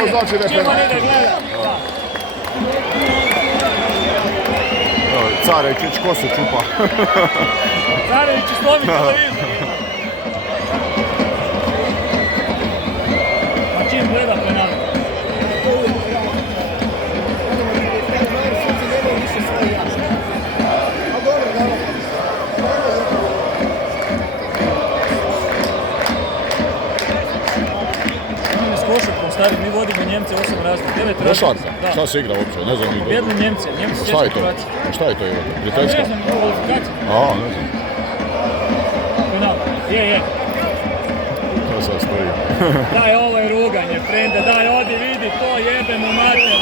to znači da je penal. Carević, ko se čupa? Carević slomi televizor. A čim gleda penal? Stari, mi vodimo Njemce 8 raznih, 9 raznih. Košarka? Šta se igra uopće? Ne znam ni dobro. Pobjedili Njemce, Njemci su Šta je to? situacije. Šta je to Ivo? Prijateljska? Ne znam, u kvalifikacijama. A, ne znam. Penal, je. To sad stoji. Daj, ovo je ruganje, frende, daj, odi, vidi to, jebemo mater.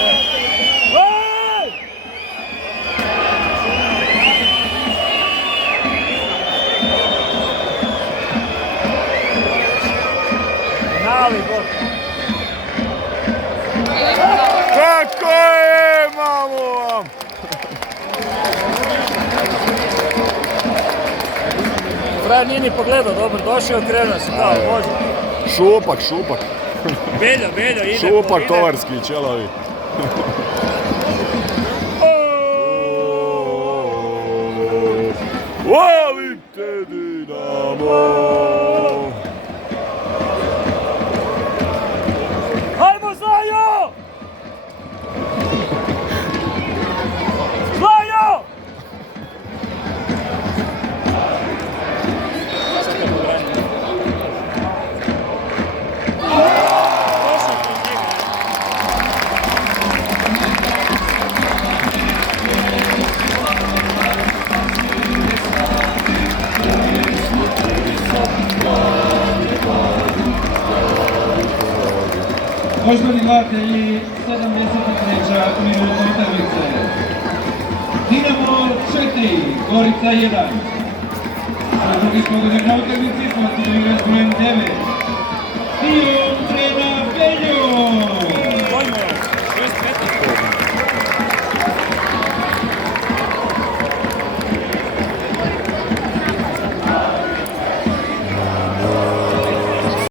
Penali, god. Kako je, mamo vam? Frajer nije ni pogledao, dobro, došao je, krenuo se, kao, može. Šupak. Beljo, ide. Šupak tovarski, čelavi. Volim te, Dinamo! Hajmo, Zlajo! Zlajo! Poštovani gledatelji, 73. minuta utakmice. Dinamo 4, Gorica 1. Drugi pogodak na utakmici, posljedno igrač brojem 9. Dio Trena Beljo!